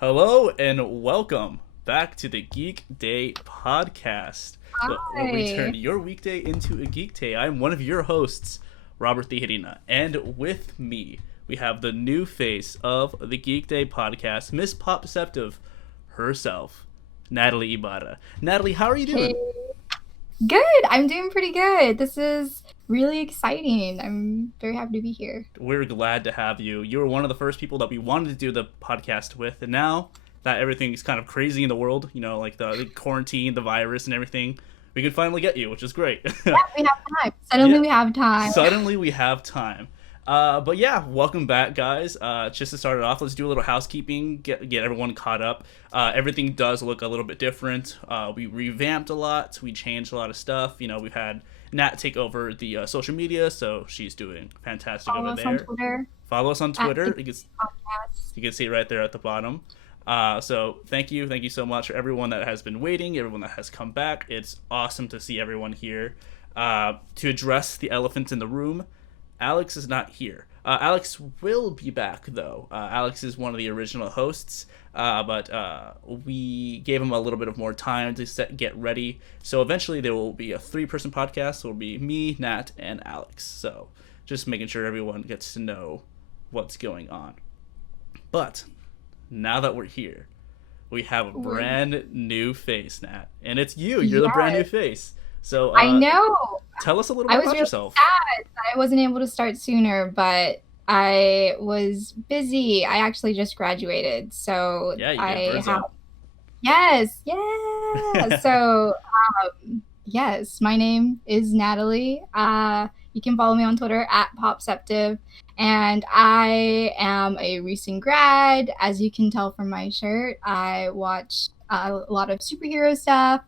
Hello and welcome back to the Geekday podcast, where we turn Hi. your weekday into a geek day. I'm one of your hosts, Robert Tijerina, and with me we have the new face of the Geekday podcast, Miss Popceptive herself, Natalie Ibarra. Natalie, how are you Hey. doing? Good. I'm doing pretty good. This is really exciting. I'm very happy to be here. We're glad to have you. You were one of the first people that we wanted to do the podcast with, and now that everything's kind of crazy in the world, like the quarantine, the virus, and everything, we could finally get you, which is great. Yeah, we have time. Suddenly Yeah, we have time. suddenly we have time. But yeah, welcome back, guys. Just to start it off, let's do a little housekeeping, get everyone caught up. Everything does look a little bit different. We revamped a lot, we changed a lot of stuff. We've had Nat take over the social media, so she's doing fantastic Follow over us on there. Twitter Follow us on at the Twitter. podcast. You can see it right there at the bottom. So thank you so much for everyone that has been waiting, everyone that has come back. It's awesome to see everyone here. To address the elephant in the room, Alex is not here. Alex will be back though. Alex is one of the original hosts, but we gave him a little bit of more time to get ready. So eventually there will be a three-person podcast. It will be me, Nat, and Alex. So just making sure everyone gets to know what's going on. But now that we're here, we have a We're- brand new face, Nat, and it's you. You're the brand new Yes, face. So I know. tell us a little I bit was about really yourself. sad that I wasn't able to start sooner, but I was busy. I actually just graduated, so Yeah, you get I birds have. up. Yes, yeah. So, yes, my name is Natalie. You can follow me on Twitter at Popceptive, and I am a recent grad. As you can tell from my shirt, I watch a lot of superhero stuff.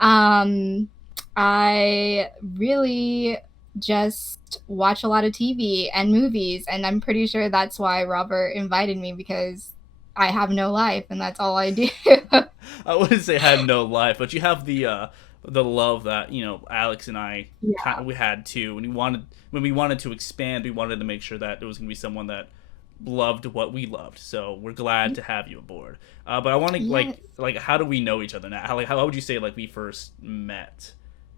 Um, I really just watch a lot of TV and movies, and I'm pretty sure that's why Robert invited me because I have no life, and that's all I do. I wouldn't say had no life, but you have the love that Alex and I Yeah. we had too. When we wanted to expand, we wanted to make sure that there was going to be someone that loved what we loved. So we're glad to have you aboard. But I want to Yes. like how do we know each other now? How would you say like we first met?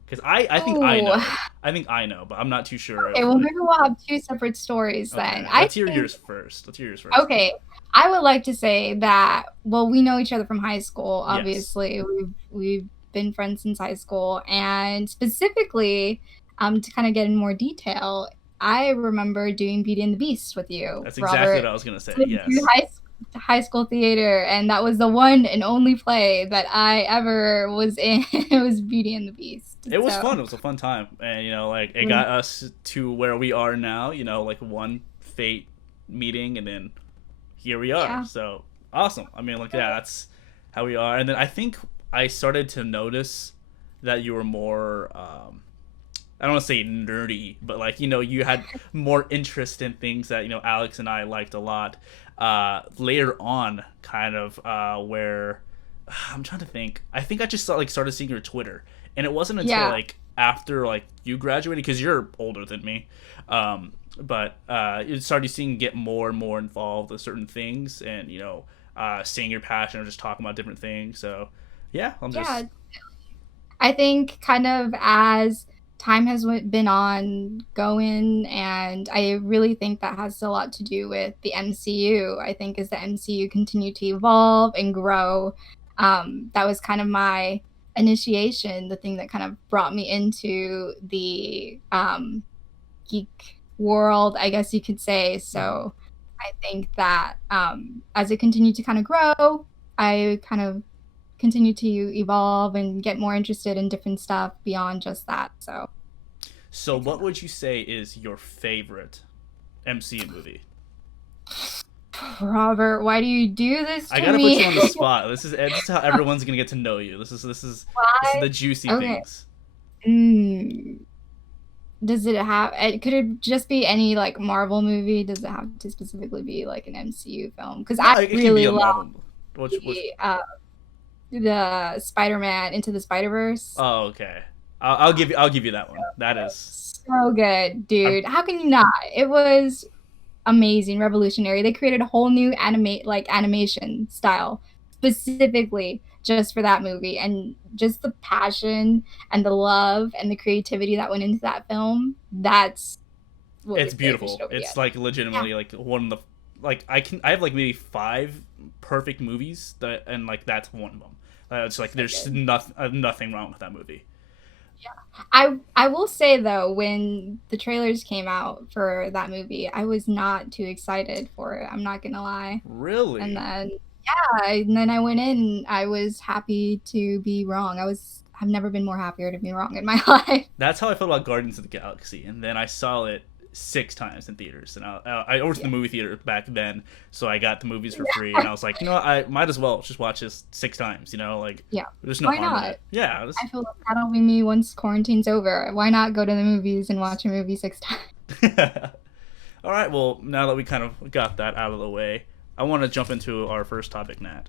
Because I think I Oh, know. I think I know, but I'm not too sure okay. of Well, like. maybe we'll have two separate stories then. Okay, I let's hear think, yours first. Let's hear yours first. okay, I would like to say that, well, we know each other from high school, Yes. obviously. We've been friends since high school. And specifically, to kind of get in more detail, I remember doing Beauty and the Beast with you, That's exactly what Robert. I was gonna say. So we do Yes. high school theater, and that was the one and only play that I ever was in. It was Beauty and the Beast. It was So fun. It was a fun time, and like it it was, got us to where we are now. Like one fate meeting, and then here we are. yeah. So awesome. I mean, like yeah, that's how we are. And then I think I started to notice that you were more. I don't want to say nerdy, but like you had more interest in things that Alex and I liked a lot. Later on, kind of where I'm trying to think. I think I just started seeing your Twitter, and it wasn't until Yeah. like after like you graduated because you're older than me. But you started seeing get more and more involved with certain things, and seeing your passion or just talking about different things. So yeah, I'm just Yeah. I think kind of as time has been on going, and I really think that has a lot to do with the MCU. I think as the MCU continued to evolve and grow, that was kind of my initiation, the thing that kind of brought me into the geek world, I guess you could say. Mhm. So I think that as it continued to kind of grow, I kind of continue to evolve and get more interested in different stuff beyond just that. So So, I what kind of, would you say is your favorite MCU movie? Robert, why do you do this I to gotta put me? you on the spot. This is how everyone's gonna get to know you. This is Why? the juicy Okay. things. Mm, does it have? Could it just be any like Marvel movie? Does it have to specifically be like an MCU film? Because No, I it can be really a love Marvel. Which? the Spider-Man Into the Spider-Verse. Oh, okay. I'll give you that one. That is So good, I dude. How can you not? It was. amazing, revolutionary. They created a whole new animation style specifically just for that movie, and just the passion and the love and the creativity that went into that film. That's what It's really pushed it beautiful. over the It's edge. like Yeah, legitimately like one of the like I have like maybe 5 perfect movies that, and like that's one of them. It's like so there's good. nothing wrong with that movie. I will say though, when the trailers came out for that movie, I was not too excited for it. I'm not gonna lie. And Really? then yeah, and then I went in. And I was happy to be wrong. I've never been more happier to be wrong in my life. That's how I felt about Guardians of the Galaxy, and then I saw it 6 times in theaters, and I ordered Yeah, the movie theater back then, so I got the movies for free, and I was like, you know what, I might as well just watch this 6 times, like yeah. there's no Why harm in not? it. Yeah, it was... I feel like that'll be me once quarantine's over. Why not go to the movies and watch a movie 6 times? All right, well, now that we kind of got that out of the way, I want to jump into our first topic, Nat.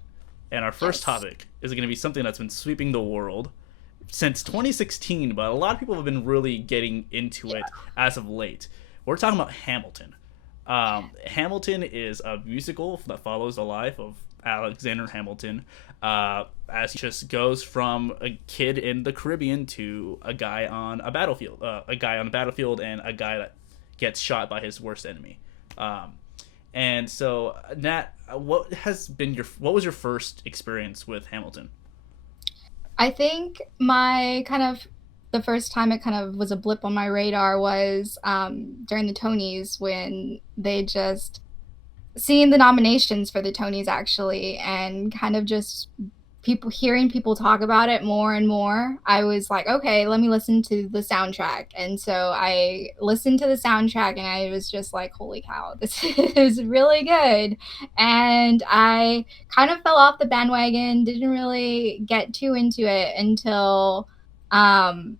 And our first Yes. topic is going to be something that's been sweeping the world since 2016, but a lot of people have been really getting into it as of late. We're talking about Hamilton. Hamilton is a musical that follows the life of Alexander Hamilton, as he just goes from a kid in the Caribbean to a guy on a battlefield, and a guy that gets shot by his worst enemy. Um, and so, Nat, what was your first experience with Hamilton? I think my kind of the first time it kind of was a blip on my radar was during the Tonys, when they just seeing the nominations for the Tonys actually, and kind of just hearing people talk about it more and more. I was like, okay, let me listen to the soundtrack. And so I listened to the soundtrack and I was just like, holy cow, this is really good. And I kind of fell off the bandwagon, didn't really get too into it until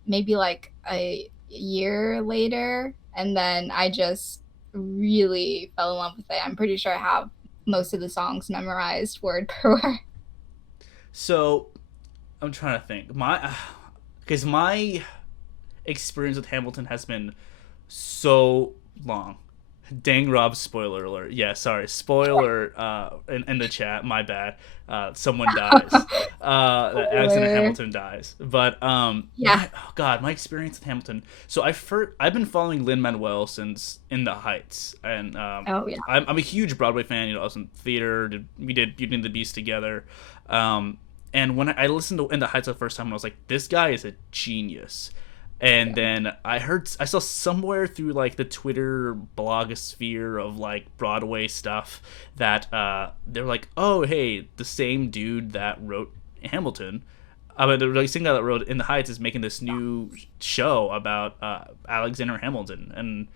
maybe like a year later. And then I just really fell in love with it. I'm pretty sure I have most of the songs memorized word per word. So I'm trying to think. Because my experience with Hamilton has been so long. Dang, Rob, spoiler alert. Yeah, sorry, spoiler. In the chat, my bad. Someone dies. Alexander Spoiler. Hamilton dies. But Yeah. my experience with Hamilton. So I've been following Lin Manuel since In the Heights, and Oh yeah. I'm a huge Broadway fan. I was in theater. We did Beauty and the Beast together. Um, and when I listened to In the Heights the first time, I was like, this guy is a genius. And Yeah. then I saw somewhere through like the Twitter blogosphere of like Broadway stuff that they're like, oh hey, the same dude that wrote Hamilton, the same guy that wrote In the Heights is making this new show about Alexander Hamilton. And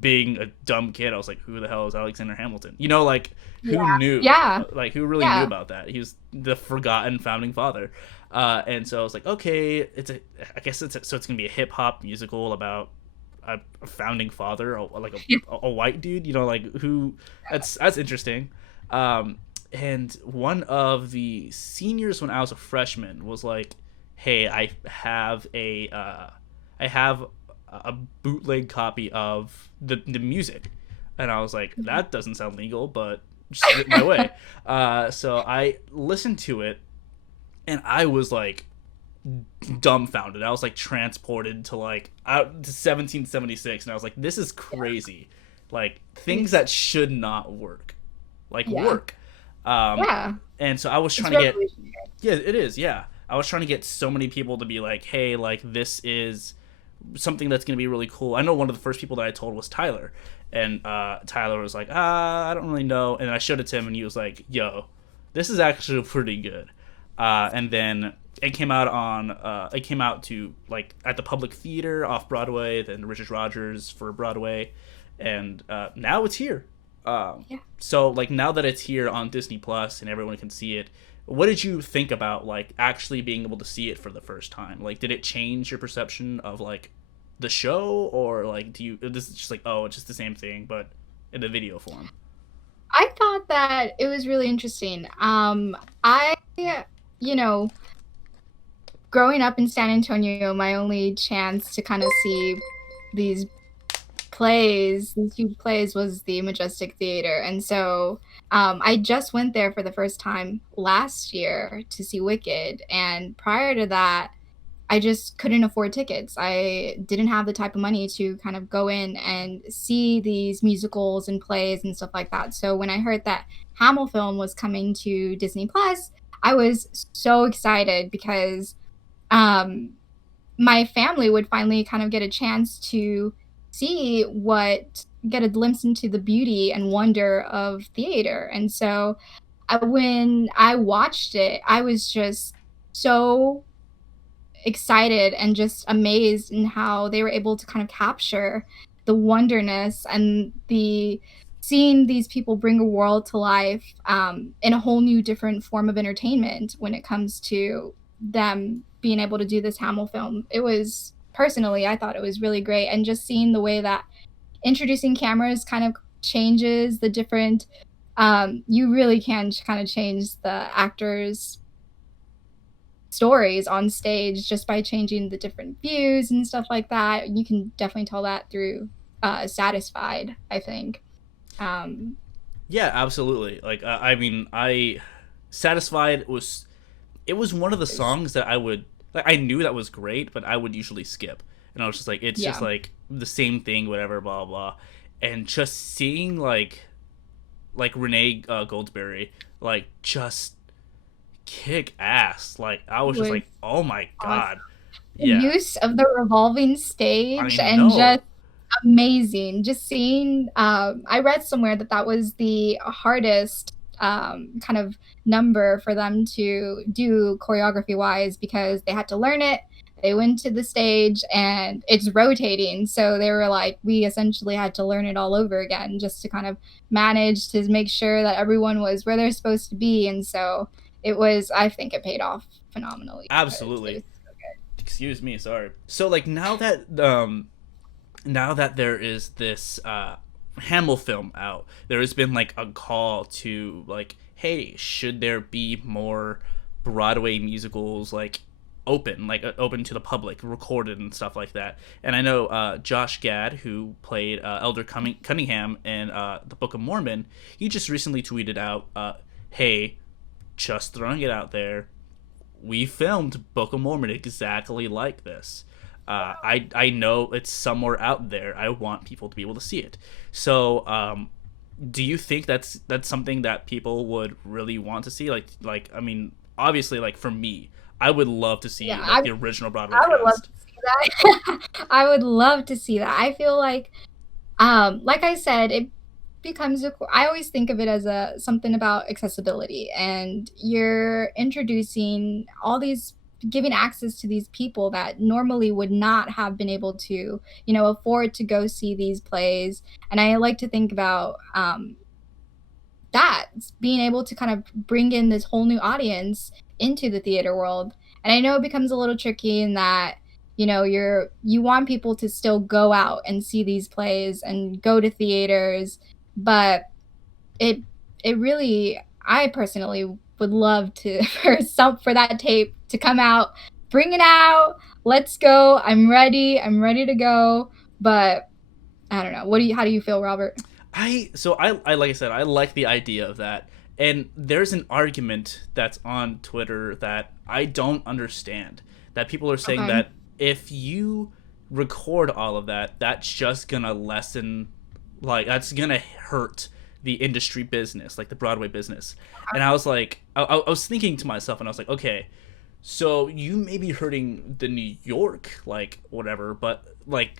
being a dumb kid, I was like, who the hell is Alexander Hamilton? Like, Yeah. who knew? Yeah. Like, who really knew Yeah. about that? He was the forgotten founding father. And so I was like, okay, I guess so it's gonna be a hip hop musical about a founding father, like a white dude, like who. That's interesting. And one of the seniors when I was a freshman was like, hey, I have a bootleg copy of the music, and I was like, that doesn't sound legal, but just send it my way. So I listened to it, and I was like dumbfounded. I was like transported to like out to 1776, and I was like, this is crazy. Like things that should not work, like Yeah. work. Um, Yeah. and so I was It's trying to get... revolutionary. Yeah, it is. Yeah, I was trying to get so many people to be like, hey, like this is something that's going to be really cool. I know one of the first people that I told was Tyler, and Tyler was like, I don't really know. And I showed it to him, and he was like, yo, this is actually pretty good. And then it came out to like at the Public Theater off Broadway, then Richard Rogers for Broadway, and now it's here. Yeah. So like now that it's here on Disney Plus and everyone can see it, what did you think about like actually being able to see it for the first time? Like, did it change your perception of like the show, or like do you this is just like, oh, it's just the same thing but in a video form? I thought that it was really interesting. I, you know, growing up in San Antonio, my only chance to kind of see these plays, these two plays was the Majestic Theater. And so I just went there for the first time last year to see Wicked. And prior to that, I just couldn't afford tickets. I didn't have the type of money to kind of go in and see these musicals and plays and stuff like that. So when I heard that Hamilton was coming to Disney Plus, I was so excited because um, my family would finally kind of get a chance to get a glimpse into the beauty and wonder of theater. And so when I watched it, I was just so excited and just amazed in how they were able to kind of capture the wonderness and the seeing these people bring a world to life in a whole new different form of entertainment when it comes to them being able to do this Hamill film. It was personally, I thought it was really great. And just seeing the way that introducing cameras kind of changes the different, you really can kind of change the actors' stories on stage just by changing the different views and stuff like that. You can definitely tell that through Satisfied, I think. Yeah, absolutely. Like I mean, I Satisfied was it was one of the songs that I would like. I knew that was great, but I would usually skip, and I was just like, it's Yeah. just like the same thing, whatever, blah blah. And just seeing like Renee Goldsberry like just kick ass. Like I was just Was like, oh my awesome. god, The yeah, use of the revolving I stage and know, just amazing. Just seeing, I read somewhere that that was the hardest kind of number for them to do choreography wise because they had to learn it. They went to the stage and it's rotating. So they were like, we essentially had to learn it all over again just to kind of manage to make sure that everyone was where they're supposed to be. And so it was, I think it paid off phenomenally because it was absolutely. so good. Excuse me, sorry. So like now that there is this Hamill film out, there has been like a call to like, hey, should there be more Broadway musicals like open to the public, recorded and stuff like that? And I know Josh Gad, who played Elder Cunningham in the Book of Mormon, he just recently tweeted out, "Hey, just throwing it out there, we filmed Book of Mormon exactly like this. I know it's somewhere out there. I want people to be able to see it. So, do you think that's something that people would really want to see? Like I mean, obviously, like for me, I would love to see Yeah, like the original Broadway I would love cast. to see that. I would love to see that. I feel like I said, it becomes I always think of it as a something about accessibility, and you're introducing all these giving access to these people that normally would not have been able to, afford to go see these plays. And I like to think about that being able to kind of bring in this whole new audience into the theater world. And I know it becomes a little tricky in that you want people to still go out and see these plays and go to theaters, but it it really, I personally would love to for that tape to come out. Bring it out, let's go. I'm ready to go. But I don't know, how do you feel, Robert? I like I said, I like the idea of that. And there's an argument that's on Twitter that I don't understand. That people are saying Okay. that if you record all of that, that's just gonna lessen, like that's gonna hurt the industry business, like the Broadway business. And I was like, I was thinking to myself, and I was like, okay, so you may be hurting the New York, like whatever, but like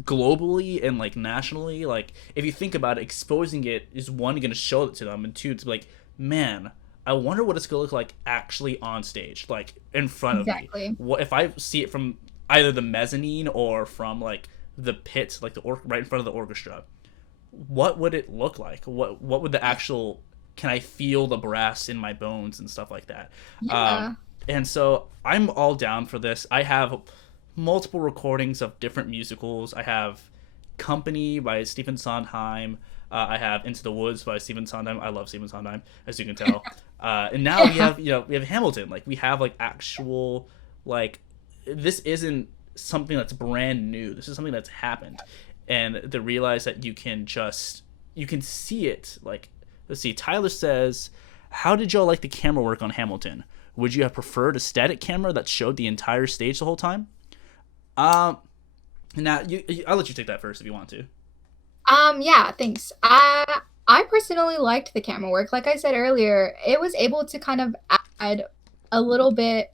globally and like nationally, like if you think about it, exposing it is one, going to show it to them, and two, to be like, man, I wonder what it's going to look like actually on stage, like in front of me. Exactly. What if I see it from either the mezzanine or from like the pit, like right in front of the orchestra? What would it look like? What would the actual, can I feel the brass in my bones and stuff like that? Um, Yeah. and so I'm all down for this. I have multiple recordings of different musicals. I have Company by Stephen Sondheim. I have Into the Woods by Stephen Sondheim. I love Stephen Sondheim, as you can tell. And now we Yeah. have we have Hamilton. Like we have like actual, like, this isn't something that's brand new. This is something that's happened, and to realize that you can see it. Like, let's see, Tyler says, how did y'all like the camera work on Hamilton? Would you have preferred a static camera that showed the entire stage the whole time? um Now, I'll let you take that first if you want to. Yeah, thanks. I personally liked the camera work. Like I said earlier, it was able to kind of add a little bit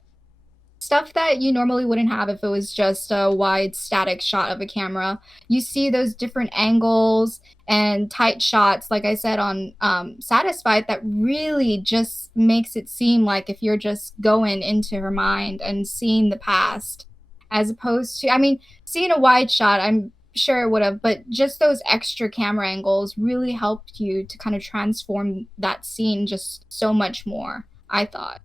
stuff that you normally wouldn't have if it was just a wide static shot of a camera. You see those different angles and tight shots, like I said on Satisfied, that really just makes it seem like if you're just going into her mind and seeing the past, as opposed to, I mean, seeing a wide shot, I'm sure it would have, but just those extra camera angles really helped you to kind of transform that scene just so much more, I thought.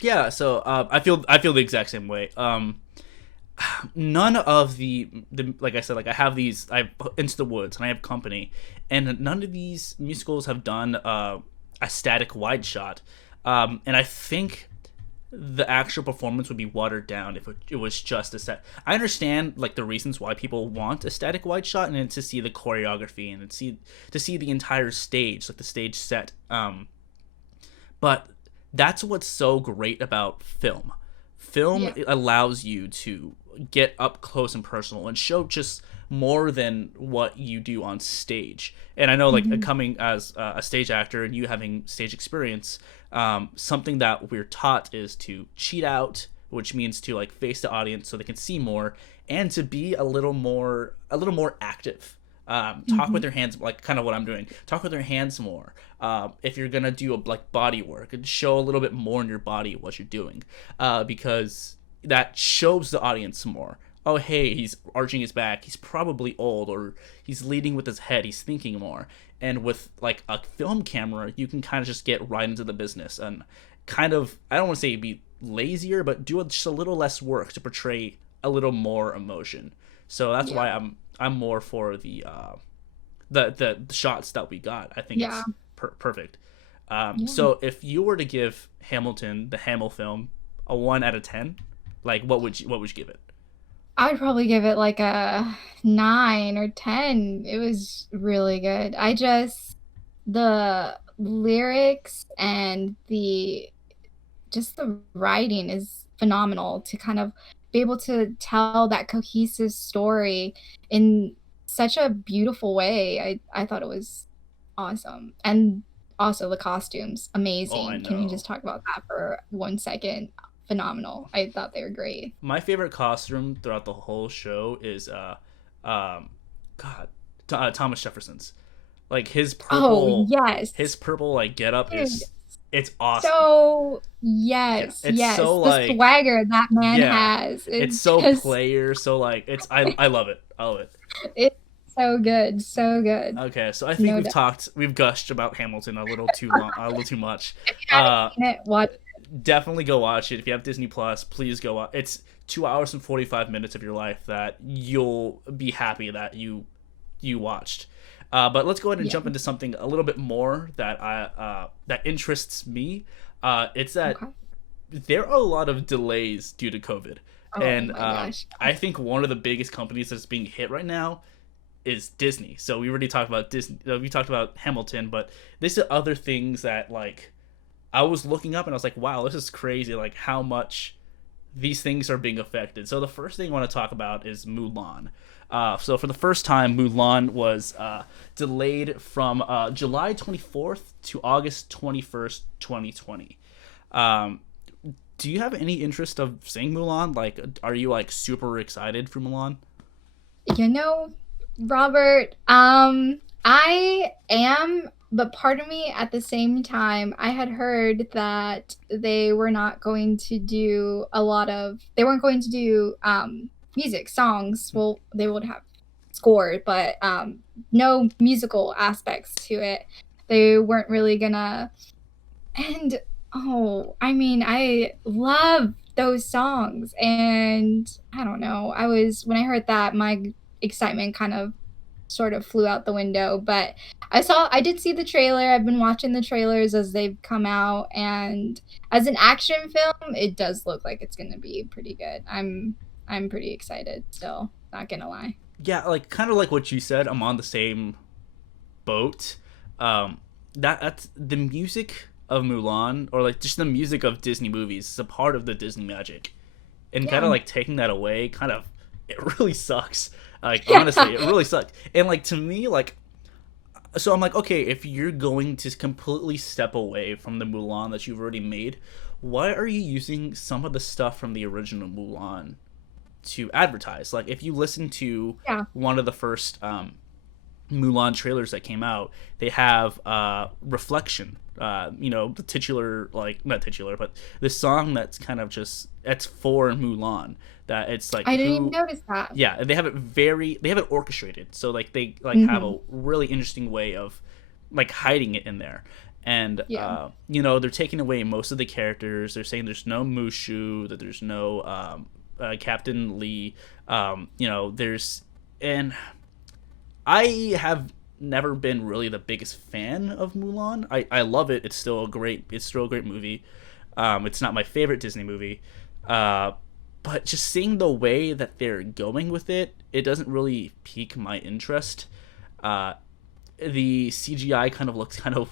Yeah, so I feel the exact same way. None of the like I said, like I have these, I have Into the Woods and I have Company, and none of these musicals have done a static wide shot. And I think the actual performance would be watered down if it was just a set. I understand like the reasons why people want a static wide shot, and it's to see the choreography and to see the entire stage, like the stage set. But that's what's so great about film. Film Yeah. allows you to get up close and personal and show just more than what you do on stage. And I know, like, Mm-hmm. coming as a stage actor and you having stage experience, something that we're taught is to cheat out, which means to like face the audience so they can see more, and to be a little more active. Talk Mm-hmm. with your hands, like kind of what I'm doing. Talk with your hands more. If you're gonna do like body work, and show a little bit more in your body what you're doing, because that shows the audience more. Oh, hey, he's arching his back. He's probably old, or he's leading with his head. He's thinking more. And with like a film camera, you can kind of just get right into the business and kind of, I don't want to say be lazier, but do just a little less work to portray a little more emotion. So that's Yeah. why I'm more for the shots that we got. I think Yeah. it's perfect. Yeah. So if you were to give Hamilton, the Hamill film, a 1 out of 10, like what would you give it? I'd probably give it like a 9 or 10. It was really good. The lyrics and the writing is phenomenal to kind of be able to tell that cohesive story in such a beautiful way. I thought it was awesome. And also the costumes, Oh, I amazing. Can we know. just talk about that for 1 second? Phenomenal. I thought they were great. My favorite costume throughout the whole show is um, God, Thomas Jefferson's. Like Oh, yes. his purple like get up Dude, is, it's awesome. so Yeah, yes, it's yes. so The like, swagger that man yeah, has it's is so just player. So like, I love it. I love it. it's so good, so good. Okay, so I think No doubt. we've gushed about Hamilton a little too long, a little too much. If you haven't Uh, seen it, watch it. Definitely go watch it. If you have Disney Plus, please go watch. It's 2 hours and 45 minutes of your life that you'll be happy that you watched. But let's go ahead and Yeah. jump into something a little bit more that interests me. It's that Okay. there are a lot of delays due to COVID, Oh and my gosh. I think one of the biggest companies that's being hit right now is Disney. So we already talked about Disney. We talked about Hamilton, but there's other things that like I was looking up and I was like, wow, this is crazy. Like how much these things are being affected. So the first thing I want to talk about is Mulan. So for the first time, Mulan was delayed from July 24th to August 21st, 2020. Um, do you have any interest of seeing Mulan? Like, are you like super excited for Mulan? You know, Robert, I am, but part of me at the same time, I had heard that they were not going to do they weren't going to do music, songs. Well, they would have scored, but no musical aspects to it. They weren't really gonna, and oh, I mean, I love those songs, and I don't know. When I heard that, my excitement kind of sort of flew out the window. But I did see the trailer. I've been watching the trailers as they've come out, and as an action film, it does look like it's gonna be pretty good. I'm pretty excited still, not gonna lie. Yeah, like kind of like what you said. I'm on the same boat. Um, that's the music of Mulan, or like just the music of Disney movies, is a part of the Disney magic, and kind Yeah. of like taking that away, kind of it really sucks. Like Yeah. honestly, it really sucks. And like to me, like so I'm like, okay, if you're going to completely step away from the Mulan that you've already made, why are you using some of the stuff from the original Mulan to advertise? Like if you listen to Yeah. one of the first Mulan trailers that came out, they have Reflection. The titular, like not titular, but the song that's kind of just that's for Mulan. That it's like I didn't even who, notice that. yeah, they have it orchestrated. So like they like have Hmm. a really interesting way of like hiding it in there. And Yeah. they're taking away most of the characters. They're saying there's no Mushu, that there's no Captain Lee. There's and I have never been really the biggest fan of Mulan. I love it. It's still a great movie. It's not my favorite Disney movie. But just seeing the way that they're going with it, it doesn't really pique my interest. Uh, the CGI kind of looks kind of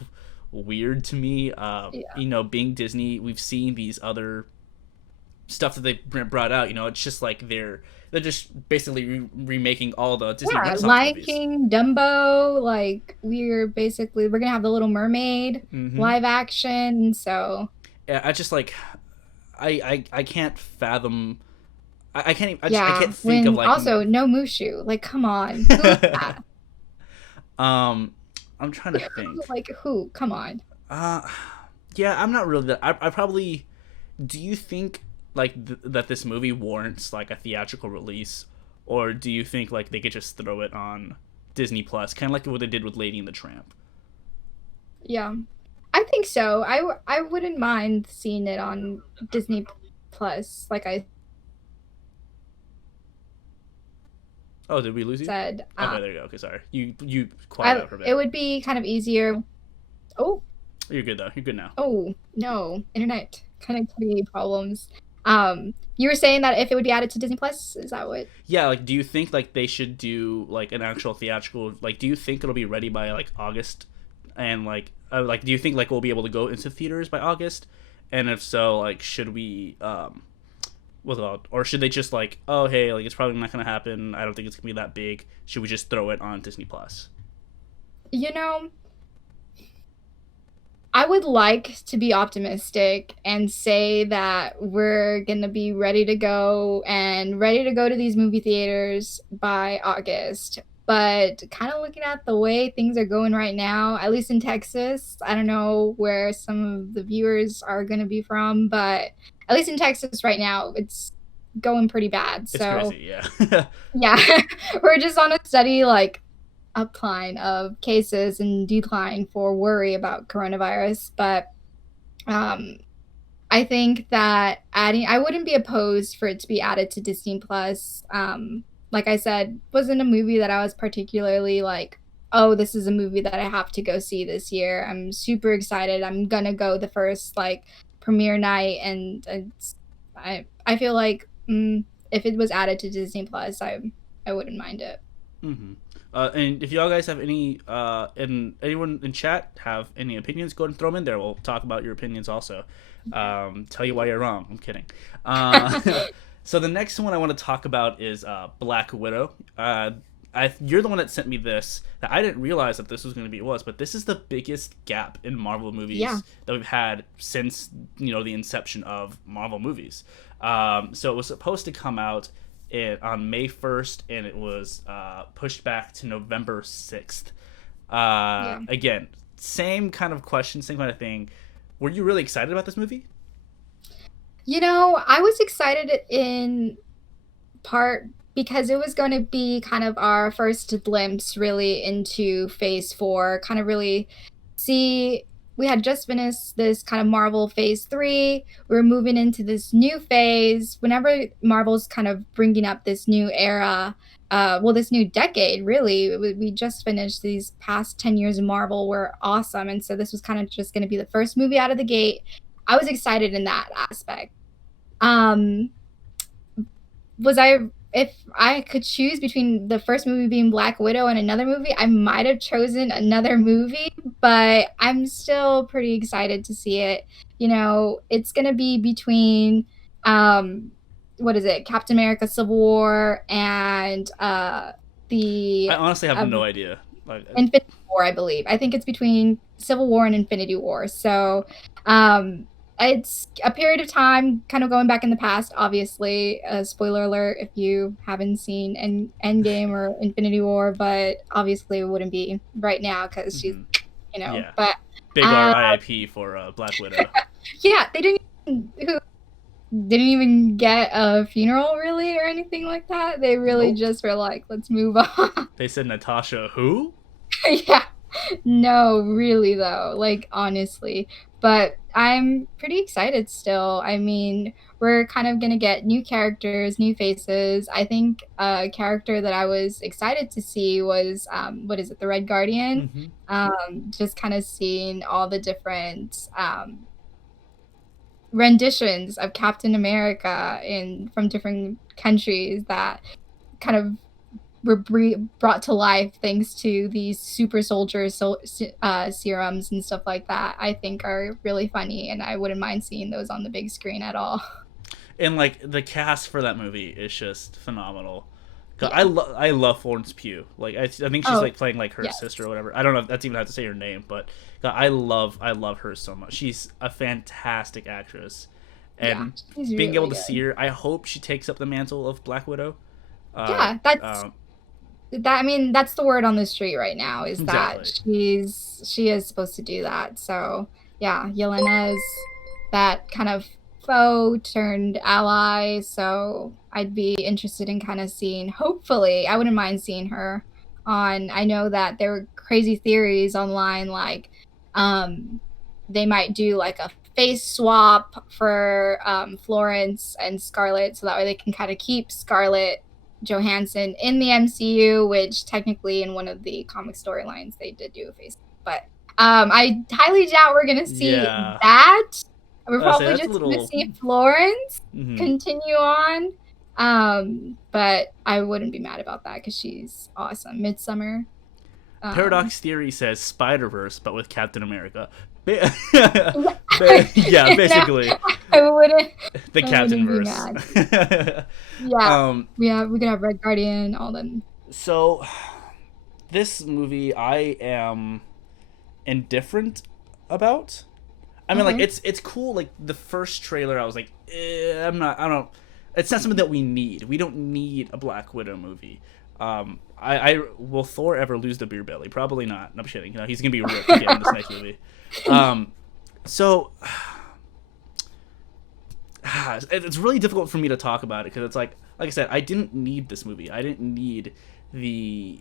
weird to me. Yeah. Being Disney, we've seen these other stuff that they brought out. It's just like they're just basically remaking all the Disney Yeah, Renaissance Lion movies. King, Dumbo, like we're gonna have the Little Mermaid Mm-hmm. live action. So I just like I can't fathom. I can't. I yeah, can't think of when like. also no Mushu. Like, come on, who is that? um, I'm trying to think. Like who? Come on. Uh, yeah, I'm not really that. I probably. Do you think like that this movie warrants like a theatrical release, or do you think like they could just throw it on Disney Plus, kind of like what they did with Lady and the Tramp? Yeah, I think so. I wouldn't mind seeing it on Disney Plus. Like I Oh, did we lose you? said, Okay, there you go. Okay, sorry. You quiet out for a it bit. would be kind of easier. Oh, You're good though. You're good now. oh no, internet connectivity problems. You were saying that if it would be added to Disney Plus, is that what? Yeah, like do you think like they should do like an actual theatrical, like do you think it'll be ready by like August, and like do you think like we'll be able to go into theaters by August, and if so, like should we what's it called, or should they just like, oh hey, like it's probably not gonna happen, I don't think it's gonna be that big, should we just throw it on Disney Plus? You know, I would like to be optimistic and say that we're going to be ready to go and ready to go to these movie theaters by August. But kind of looking at the way things are going right now, at least in Texas, I don't know where some of the viewers are going to be from, but at least in Texas right now, it's going pretty bad. It's So, crazy, yeah. yeah, we're just on a steady like upline of cases and decline for worry about coronavirus. But um, I think that I wouldn't be opposed for it to be added to Disney Plus. Like I said, wasn't a movie that I was particularly like, oh, this is a movie that I have to go see this year. I'm super excited. I'm gonna go the first like premiere night, and I feel like if it was added to Disney Plus, I wouldn't mind it. hmm and if y'all guys have any, and anyone in chat have any opinions, go ahead and throw them in there. We'll talk about your opinions also. Tell you why you're wrong. I'm kidding. So the next one I want to talk about is Black Widow. You're the one that sent me this. That I didn't realize that this was going to be it was, but this is the biggest gap in Marvel Yeah. movies that we've had since the inception of Marvel movies. So it was supposed to come out on May 1st, and it was pushed back to November 6th. Yeah. Again, same kind of question, same kind of thing. Were you really excited about this movie? I was excited in part because it was going to be kind of our first glimpse really into phase four, kind of really see. We had just finished this kind of Marvel phase three. We were moving into this new phase. Whenever Marvel's kind of bringing up this new era, this new decade, really, we just finished these past 10 years of Marvel were awesome. And so this was kind of just going to be the first movie out of the gate. I was excited in that aspect. Um, was I if I could choose between the first movie being Black Widow and another movie, I might have chosen another movie, but I'm still pretty excited to see it. You know, it's gonna be between what is it, Captain America Civil War and I the honestly have no idea. Like, Infinity War, I believe. I think it's between Civil War and Infinity War. So it's a period of time kind of going back in the past, obviously. Spoiler alert if you haven't seen Endgame or Infinity War, but obviously it wouldn't be right now because she's, mhm. you know, Yeah, but big uh, RIP for Black Widow. yeah, they didn't even get a funeral really or anything like that. They really Nope. just were like, let's move on. They said Natasha who? Yeah. No, really though, like honestly. But I'm pretty excited still. I mean, we're kind of gonna get new characters, new faces. I think a character that I was excited to see was what is it, the Red Guardian? Mm-hmm. Just kind of seeing all the different renditions of Captain America in from different countries that kind of were brought to life thanks to these super soldier serums and stuff like that. I think are really funny, and I wouldn't mind seeing those on the big screen at all. And like the cast for that movie is just phenomenal. Yeah. I love Florence Pugh. Like I think she's Oh, like playing like her yes. sister or whatever. I don't know if that's even how to say her name, but God, I love her so much. She's a fantastic actress, Yeah, and she's being able really to good. see her, I hope she takes up the mantle of Black Widow. Uh, Yeah, that's um, that. I mean, that's the word on the street right now is that exactly. she is supposed to do that. So yeah, Yelena's that kind of foe turned ally. So I'd be interested in kind of seeing. Hopefully, I wouldn't mind seeing her on. I know that there were crazy theories online, like um, they might do like a face swap for Florence and Scarlet, so that way they can kind of keep Scarlet Johansson in the MCU, which technically in one of the comic storylines they did do a face. But I highly doubt we're gonna see Yeah, that. We're I say probably that's a just gonna little. see Florence Mm-hmm. continue on. But I wouldn't be mad about that because she's awesome. Midsummer. Um, Paradox Theory says Spider Verse, but with Captain America. Yeah, no, basically I wouldn't. the I Captain wouldn't be Verse. mad. Yeah, um, we could have Red Guardian, all them. so this movie I am indifferent about. I mean, like Okay. it's cool. Like the first trailer, I was like, I'm not. I don't. It's not something that we need. We don't need a Black Widow movie. I will Thor ever lose the beer belly? Probably not. No, I'm kidding. You know, he's gonna be ripped again in this next movie. So it's really difficult for me to talk about it because it's like I said, I didn't need this movie. I didn't need the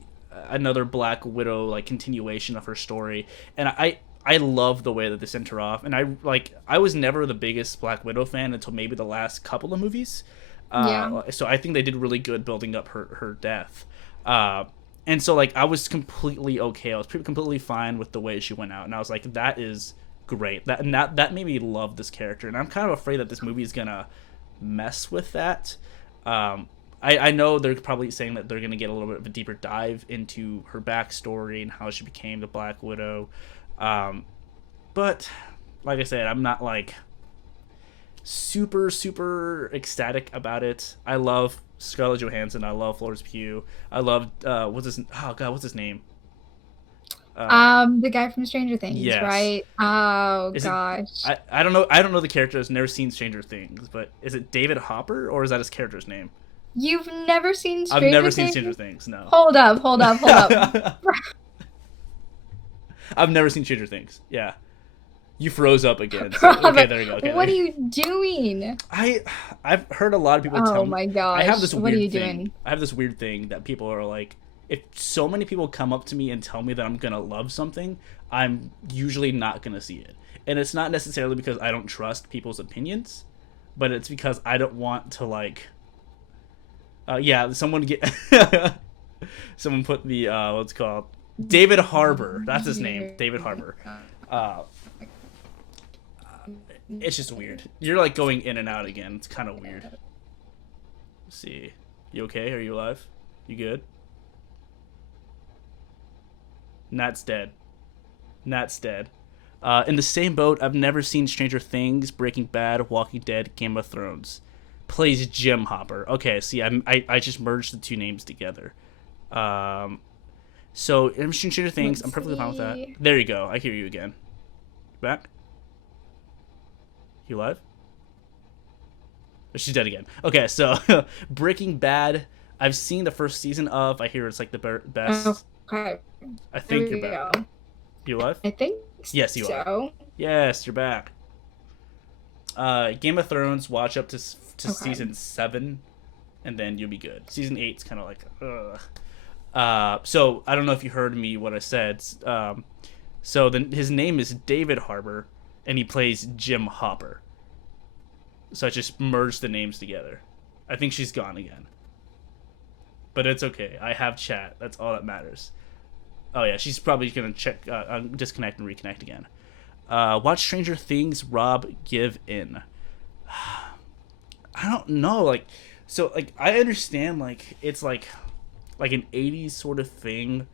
another Black Widow like continuation of her story, and I love the way that they sent her off, and I was never the biggest Black Widow fan until maybe the last couple of movies. Yeah. So I think they did really good building up her death. Uh, and so like I was completely okay. I was completely fine with the way she went out, and I was like, that is great. That made me love this character, and I'm kind of afraid that this movie is gonna mess with that. I know they're probably saying that they're gonna get a little bit of a deeper dive into her backstory and how she became the Black Widow. But like I said, I'm not like super ecstatic about it. I love Scarlett Johansson. I love Florence Pugh. I love what's his name? The guy from Stranger Things, Yes. right? Oh Is it? gosh. I don't know. I don't know the character. I've never seen Stranger Things, but is it David Hopper or is that his character's name? You've never seen I've never Stranger seen Things? Stranger Things. No. Hold up, hold up, hold up. I've never seen Stranger Things. Yeah. You froze up again. So okay, Robert, there you go. Okay, what are you doing? I I've heard a lot of people tell Oh me. my I have gosh. this What are weird you thing. doing? I have this weird thing that people are like, if so many people come up to me and tell me that I'm gonna love something, I'm usually not gonna see it. And it's not necessarily because I don't trust people's opinions, but it's because I don't want to like. Yeah, someone get. Someone put the what's it called David Harbour. That's his name, David Harbour. Uh, it's just weird. You're like going in and out again. It's kind of weird. Let's see. You okay? Are you alive? You good? Nat's dead. Nat's dead. In the same boat, I've never seen Stranger Things, Breaking Bad, Walking Dead, Game of Thrones. Plays Jim Hopper. Okay, see, I just merged the two names together. Um, so in Stranger Things, I'm Let's perfectly fine with that. see. There you go. I hear you again. Back? You alive? She's dead again. Okay, so Breaking Bad. I've seen the first season of. I hear it's like the best. Okay. I There think you're we back. go. You alive? I think Yes, you are. so. Yes, you're back. Game of Thrones. Watch up to Okay. season 7, and then you'll be good. Season 8's kind of like, ugh. So I don't know if you heard me what I said. So then his name is David Harbour, and he plays Jim Hopper. So I just merged the names together. I think she's gone again, but it's okay. I have chat. That's all that matters. Oh yeah, she's probably gonna check, disconnect and reconnect again. Watch Stranger Things. Rob, give in. I don't know. Like I understand. Like it's like an '80s sort of thing.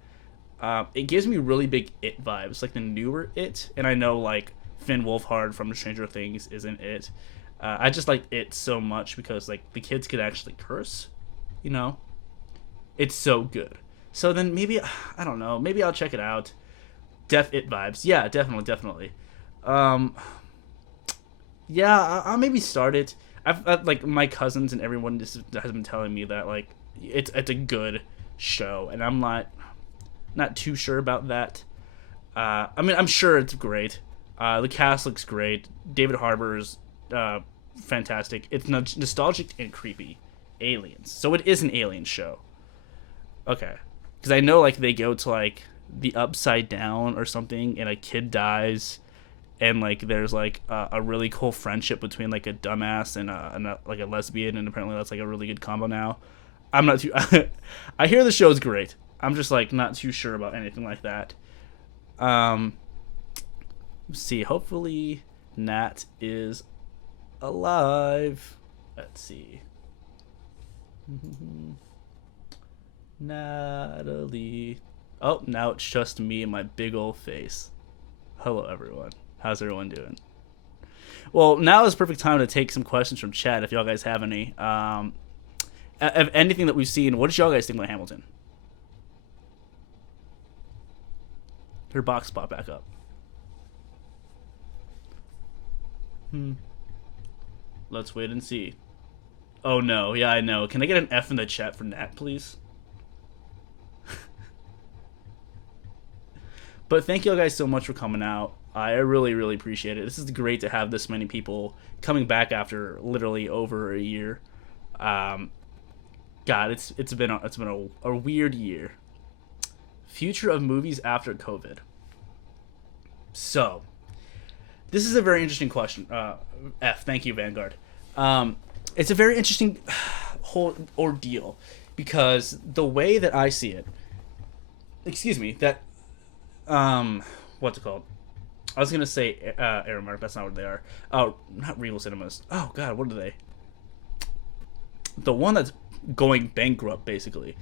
It gives me really big It vibes, like the newer It, and I know like Finn Wolfhard from Stranger Things isn't It. I just like It so much because like the kids could actually curse, you know. It's so good. So then maybe I don't know. Maybe I'll check it out. Def It vibes. Yeah, definitely, definitely. Um, yeah, I'll maybe start it. I've like my cousins and everyone just has been telling me that like it's a good show, and I'm not too sure about that. I mean, I'm sure it's great. The cast looks great. David Harbour's fantastic. It's nostalgic and creepy. Aliens. So it is an alien show. Okay. Because I know like they go to like the upside down or something, and a kid dies, and like there's like a really cool friendship between like a dumbass and like a lesbian, and apparently that's like a really good combo now. I'm not too. I hear the show's great. I'm just like not too sure about anything like that. Um, let's see. Hopefully, Nat is alive. Let's see. Natalie. Oh, now it's just me and my big old face. Hello, everyone. How's everyone doing? Well, now is the perfect time to take some questions from chat if y'all guys have any. Of anything that we've seen, what did y'all guys think about Hamilton? Her box popped back up. Let's wait and see. Oh no, yeah, I know. Can I get an F in the chat for Nat, please? But thank you guys so much for coming out. I really, really appreciate it. This is great to have this many people coming back after literally over a year. God, it's been a weird year. Future of movies after COVID. So, this is a very interesting question. F, thank you, Vanguard. It's a very interesting whole ordeal because the way that I see it, excuse me, that what's it called? I was gonna say Aramark. That's not what they are. Oh, not Regal Cinemas. Oh God, what are they? The one that's going bankrupt, basically.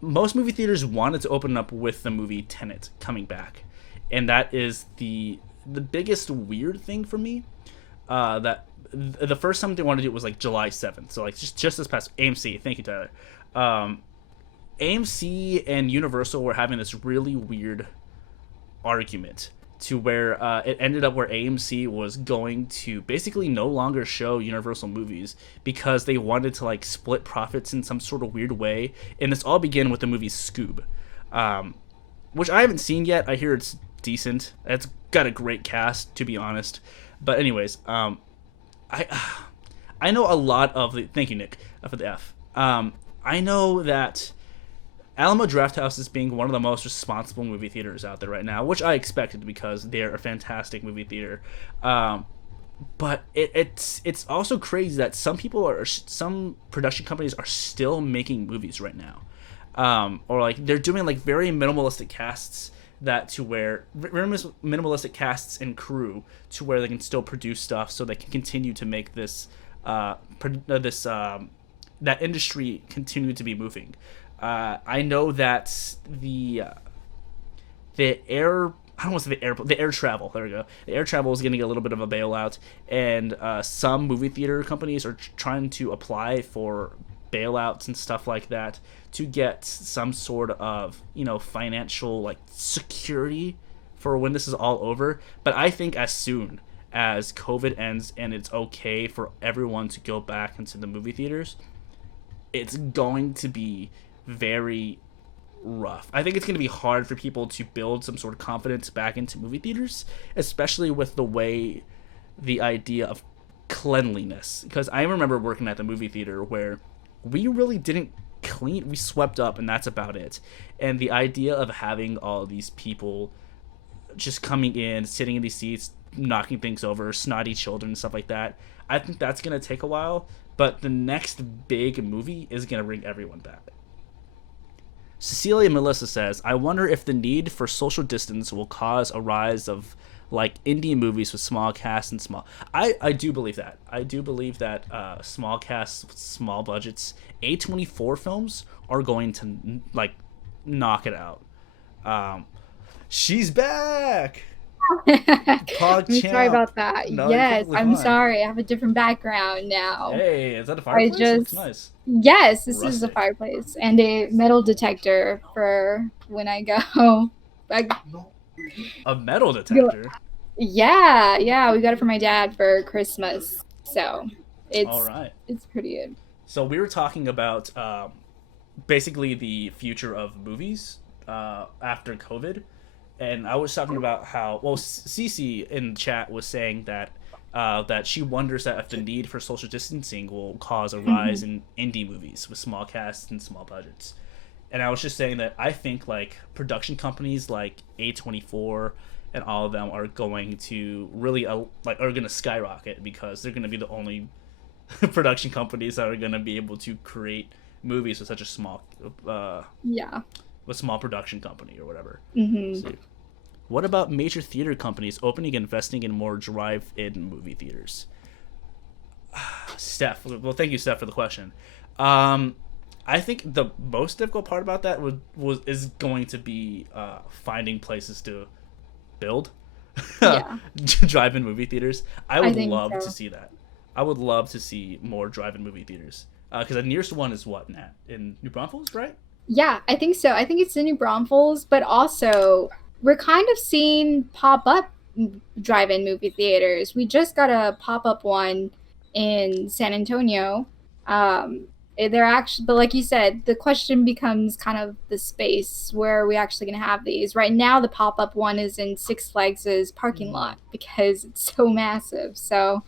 Most movie theaters wanted to open up with the movie Tenet coming back, and that is the biggest weird thing for me. That the first time they wanted to do it was like July 7th, so like just this past AMC. Thank you, Tyler. AMC and Universal were having this really weird argument to where it ended up where AMC was going to basically no longer show Universal movies because they wanted to like split profits in some sort of weird way. And this all began with the movie Scoob, which I haven't seen yet. I hear it's decent. It's got a great cast, to be honest. But anyways, I know a lot of the. Thank you, Nick, for the F. I know that Alamo Drafthouse is being one of the most responsible movie theaters out there right now, which I expected because they're a fantastic movie theater. But it's also crazy that some production companies are still making movies right now, or like they're doing like very minimalistic casts minimalistic casts and crew to where they can still produce stuff so they can continue to make this that industry continue to be moving. I know that the air I don't want to say the air travel. There we go. The air travel is getting a little bit of a bailout, and some movie theater companies are trying to apply for bailouts and stuff like that to get some sort of financial like security for when this is all over. But I think as soon as COVID ends and it's okay for everyone to go back into the movie theaters, it's going to be very rough. I think it's going to be hard for people to build some sort of confidence back into movie theaters, especially with the way the idea of cleanliness. Because I remember working at the movie theater where we really didn't clean. We swept up and that's about it. And the idea of having all these people just coming in, sitting in these seats, knocking things over, snotty children and stuff like that, I think that's going to take a while. But the next big movie is going to bring everyone back. Cecilia Melissa says, I wonder if the need for social distance will cause a rise of like indie movies with small casts and small. I do believe that. I do believe that small casts, small budgets, A24 films are going to like knock it out. She's back. I'm sorry about that. No, yes, I'm fine. sorry. I have a different background now. Hey, is that a fireplace? Looks nice. Yes, this Rustic. is a fireplace and a metal detector for when I go. A metal detector? Yeah, we got it for my dad for Christmas. So it's all right. It's pretty good. So we were talking about basically the future of movies after COVID. And I was talking about how, well, Cece in chat was saying that that she wonders that if the need for social distancing will cause a rise in indie movies with small casts and small budgets. And I was just saying that I think like production companies like A24 and all of them are going to really are going to skyrocket because they're going to be the only production companies that are going to be able to create movies with such a small with small production company or whatever. So, what about major theater companies opening and investing in more drive-in movie theaters? Steph, well, thank you, Steph, for the question. I think the most difficult part about that is going to be finding places to build drive-in movie theaters. I would love to see that. I would love to see more drive-in movie theaters because the nearest one is what, Nat? In New Braunfels, right? Yeah, I think so. I think it's in New Braunfels, but also we're kind of seeing pop-up drive-in movie theaters. We just got a pop-up one in San Antonio. They're actually, but like you said, the question becomes kind of the space where are we actually going to have these. Right now, the pop-up one is in Six Flags' parking lot because it's so massive. So,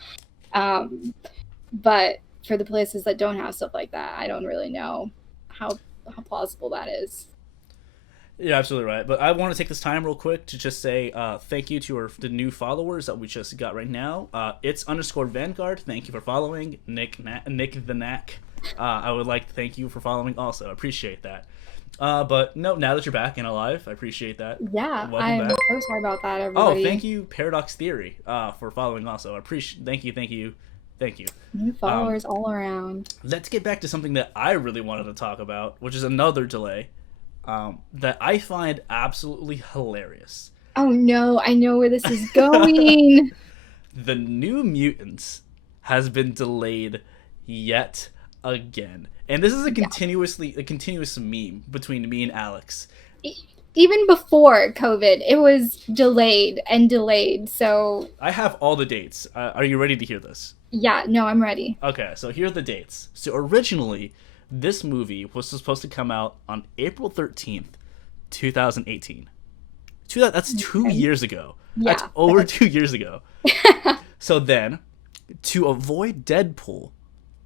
but for the places that don't have stuff like that, I don't really know how plausible that is. You're absolutely right. But I want to take this time real quick to just say thank you to the new followers that we just got right now. It's _Vanguard. Thank you for following. Nick the Knack. I would like to thank you for following also. I appreciate that. But no, now that you're back and alive, I appreciate that. Yeah, I'm so sorry about that, everybody. Oh, thank you, Paradox Theory, for following also. I appreciate. Thank you. New followers all around. Let's get back to something that I really wanted to talk about, which is another delay that I find absolutely hilarious. Oh no, I know where this is going. The New Mutants has been delayed yet again, and this is a continuous meme between me and Alex. Even before COVID, it was delayed and delayed. So I have all the dates. Are you ready to hear this? Yeah, no, I'm ready. Okay, so here are the dates. So originally, this movie was supposed to come out on April 13th, 2018. That's 2 years ago. Yeah, that's over 2 years ago. So then, to avoid Deadpool,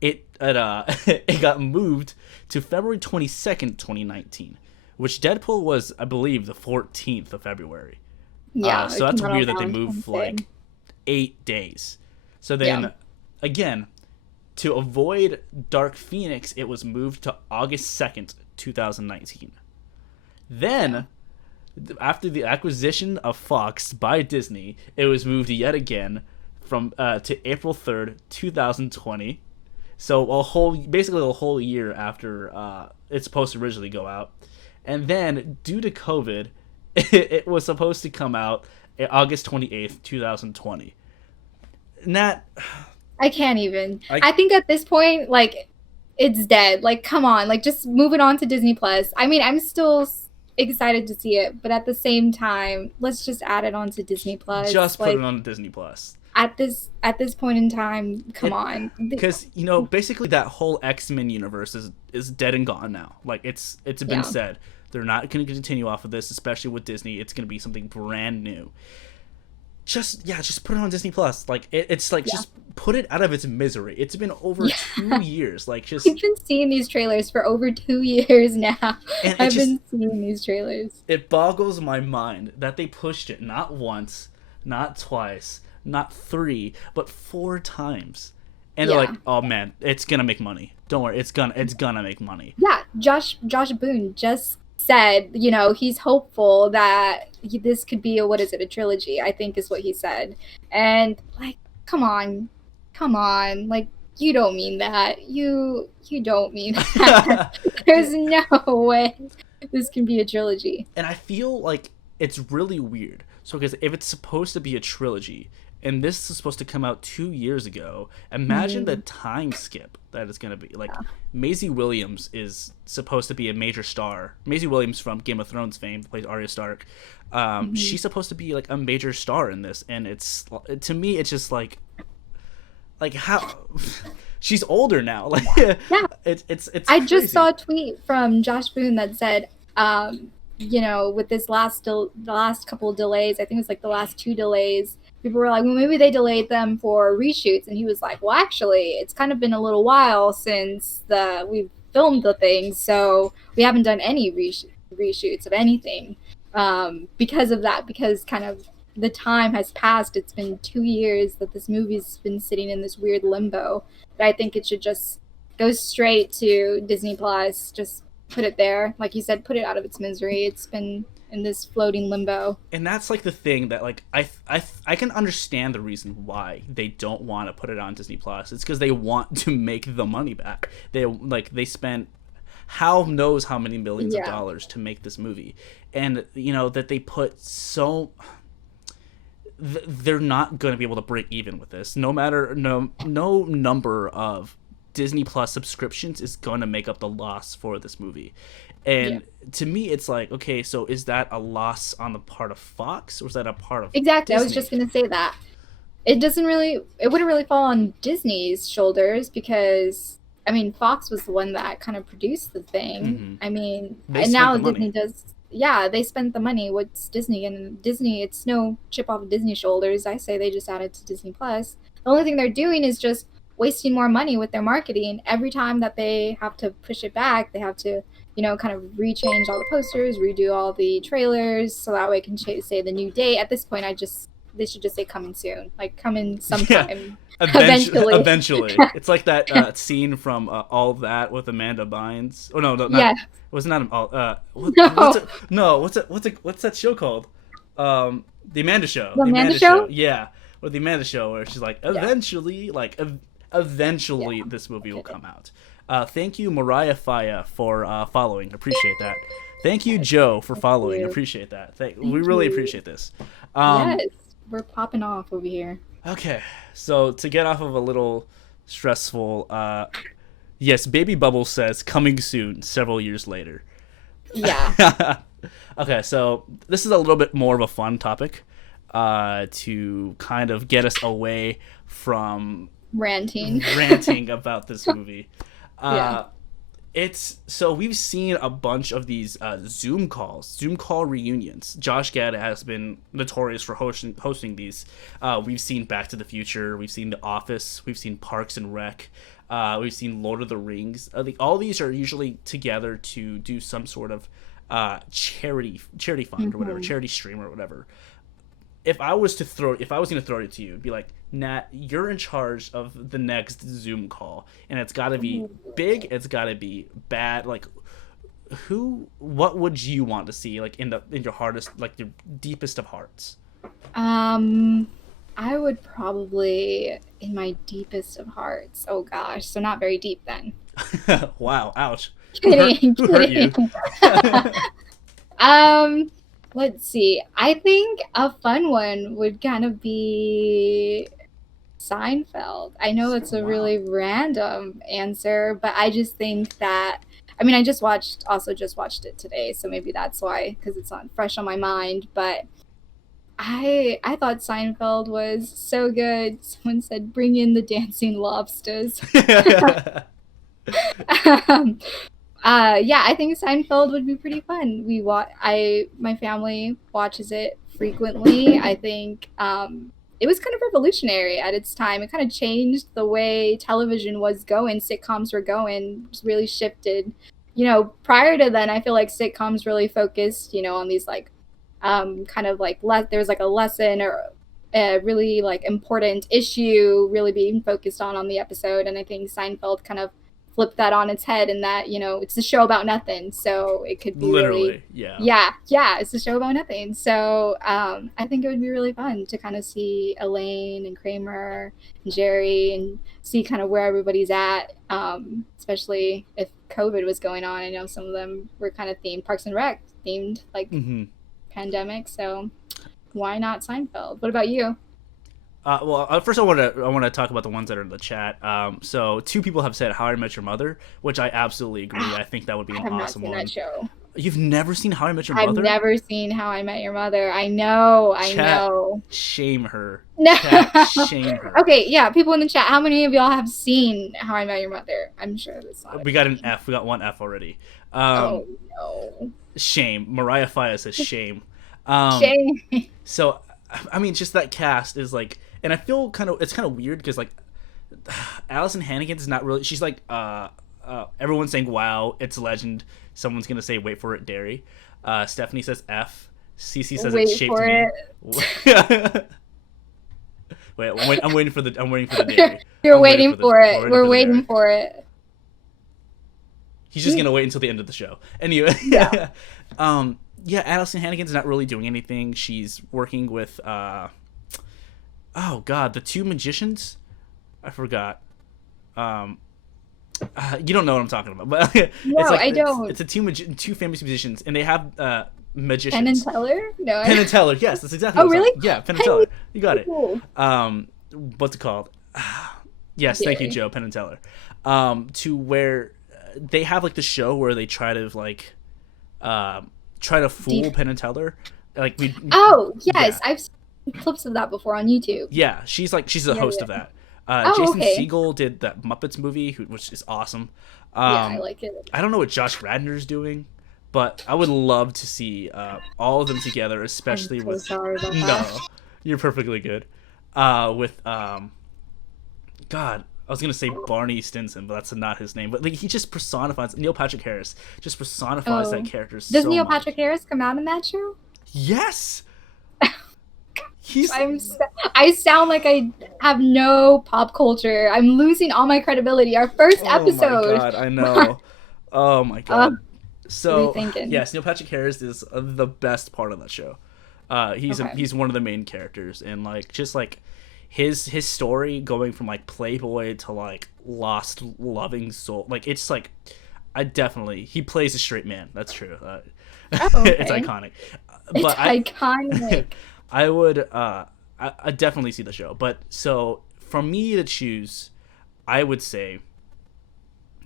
it got moved to February 22nd, 2019, which Deadpool was, I believe, the 14th of February. Yeah, so that's weird that they moved like 8 days. So then, again, to avoid Dark Phoenix, it was moved to August 2nd, 2019. Then, after the acquisition of Fox by Disney, it was moved yet again from to April 3rd, 2020. So basically a whole year after it's supposed to originally go out, and then due to COVID, it was supposed to come out August 28th, 2020. Nat, I can't even. I think at this point, like, it's dead. Like, come on, like, just move it on to Disney Plus. I mean, I'm still excited to see it, but at the same time, let's just add it on to Disney Plus. Just put it on Disney Plus. At this point in time, come on. Because basically that whole X-Men universe is dead and gone now. Like it's been said they're not going to continue off of this, especially with Disney. It's going to be something brand new. Just put it on Disney Plus. Like just put it out of its misery. It's been over 2 years. Like just I've been seeing these trailers for over 2 years now. I've been seeing these trailers. It boggles my mind that they pushed it not once, not twice, not 3, but 4 times. And they're like, oh man, it's gonna make money. Don't worry, it's gonna make money. Yeah, Josh Boone just said, he's hopeful that this could be a trilogy, I think is what he said. And like, come on, like, you don't mean that. You don't mean that. There's no way this can be a trilogy. And I feel like it's really weird. So because if it's supposed to be a trilogy, and this is supposed to come out 2 years ago, imagine the time skip that it's going to be. Like, Maisie Williams is supposed to be a major star. Maisie Williams from Game of Thrones fame, plays Arya Stark. She's supposed to be, like, a major star in this. And it's, to me, it's just like how... She's older now. Like, it's I crazy. just saw a tweet from Josh Boone that said, with this the last couple of delays, I think it's like the last 2 delays, people were like, well, maybe they delayed them for reshoots. And he was like, well, actually, it's kind of been a little while since we've filmed the thing, so we haven't done any reshoots of anything because of that, because kind of the time has passed. It's been 2 years that this movie's been sitting in this weird limbo. But I think it should just go straight to Disney Plus, just put it there. Like you said, put it out of its misery. It's been in this floating limbo. And that's like the thing that like I can understand the reason why they don't want to put it on Disney Plus. It's because they want to make the money back. They spent how knows how many millions of dollars to make this movie, and that they put so they're not going to be able to break even with this. No number of Disney Plus subscriptions is going to make up the loss for this movie. And to me, it's like, okay, so is that a loss on the part of Fox, or is that a part of Exactly. Disney? I was just going to say that. It wouldn't really fall on Disney's shoulders, because, I mean, Fox was the one that kind of produced the thing. I mean, and now Disney does. Yeah, they spent the money. What's Disney? And Disney, it's no chip off of Disney's shoulders. I say they just added to Disney Plus. The only thing they're doing is just wasting more money with their marketing. Every time that they have to push it back, they have to, kind of rechange all the posters, redo all the trailers, so that way it can say the new date. At this point, they should just say coming soon, like coming sometime. Eventually. It's like that scene from All That with Amanda Bynes. Oh no, not. Yeah. It was not all. What's that show called? The Amanda Show. The Amanda Show? Yeah, or the Amanda Show, where she's like, eventually, eventually, this movie will come out. Thank you, Mariah Faya, for following. Appreciate that. Thank you, Joe, for following. Appreciate that. We really appreciate this. Yes, we're popping off over here. Okay, so to get off of a little stressful, yes, Baby Bubble says coming soon, several years later. Yeah. Okay, so this is a little bit more of a fun topic to kind of get us away from ranting about this movie. So we've seen a bunch of these Zoom call reunions. Josh Gad has been notorious for hosting these. We've seen Back to the Future, we've seen The Office, we've seen Parks and Rec, we've seen Lord of the Rings. All these are usually together to do some sort of charity fund or whatever, charity stream or whatever. If I was going to throw it to you, it'd be like, Nat, you're in charge of the next Zoom call, and it's got to be big, it's got to be bad. Like, what would you want to see, like in your hardest, like your deepest of hearts? I would probably, in my deepest of hearts. Oh gosh, so not very deep then. Wow, ouch. Kidding, Who hurt kidding. you? um, let's see. I think a fun one would kind of be Seinfeld. I know it's a Wow. really random answer, but I just think that I just watched it today, so maybe that's why, because it's not fresh on my mind. But I thought Seinfeld was so good. Someone said, "Bring in the dancing lobsters." um, yeah, I think Seinfeld would be pretty fun. My family watches it frequently. I think it was kind of revolutionary at its time. It kind of changed the way television was going. Sitcoms were going, just really shifted. Prior to then, I feel like sitcoms really focused, on these like kind of like there was like a lesson or a really like important issue really being focused on the episode. And I think Seinfeld kind of flipped that on its head, and that it's a show about nothing, so it could be really, Literally, yeah. yeah, it's a show about nothing. So I think it would be really fun to kind of see Elaine and Kramer and Jerry and see kind of where everybody's at, especially if COVID was going on. I know some of them were kind of themed Parks and Rec themed, like pandemic, so why not Seinfeld? What about you? First I want to talk about the ones that are in the chat. So two people have said How I Met Your Mother, which I absolutely agree. I think that would be I an have not awesome seen one. that show. You've never seen How I Met Your I've Mother? never seen How I Met Your Mother. I know. Chat, shame her. No. Chat, shame her. Okay, yeah, people in the chat, how many of y'all have seen How I Met Your Mother? I'm sure that's not. We got an F. We got one F already. Oh no. Shame. Mariah Faya says shame. Shame. So, I mean, just that cast is like, and I feel it's kind of weird because like, Allison Hannigan is not really. She's like, everyone's saying wow, it's a legend. Someone's gonna say wait for it, Derry. Stephanie says F. Cece says Wait it's shaped for me. it. Wait, I'm waiting for the Derry. You're waiting for it. We're waiting for it. He's just gonna wait until the end of the show. Anyway, yeah. Yeah, Allison Hannigan's not really doing anything. She's working with oh god, the two magicians. I forgot. You don't know what I'm talking about, but no, it's like, I don't. It's a two famous musicians, and they have magicians. Penn and Teller? No. Penn and Teller. Yes, that's exactly. Oh, really? Yeah, Penn and Teller. You got it. Cool. What's it called? Yes, thank you, Joe. Penn and Teller. To where they have like the show where they try to like try to fool Penn and Teller. Like we. Oh yes, I've seen clips of that before on YouTube. Yeah, she's the host of that. Jason Segel did that Muppets movie, which is awesome. Yeah, I like it. I don't know what Josh Radnor's doing, but I would love to see all of them together, especially I'm so with. Sorry about No, that. you're perfectly good. With God, I was gonna say Barney Stinson, but that's not his name. But like he just personifies Neil Patrick Harris. Just personifies that character. Does Neil Patrick Harris come out in that show? Yes. I sound like I have no pop culture. I'm losing all my credibility. Our first episode. Oh my god, I know. Oh my god. So rethinking. Yes, Neil Patrick Harris is the best part of that show. He's one of the main characters, and like just like his story going from like playboy to like lost loving soul. Like it's like he plays a straight man. That's true. It's iconic. It's iconic. I would I definitely see the show. But so for me to choose, I would say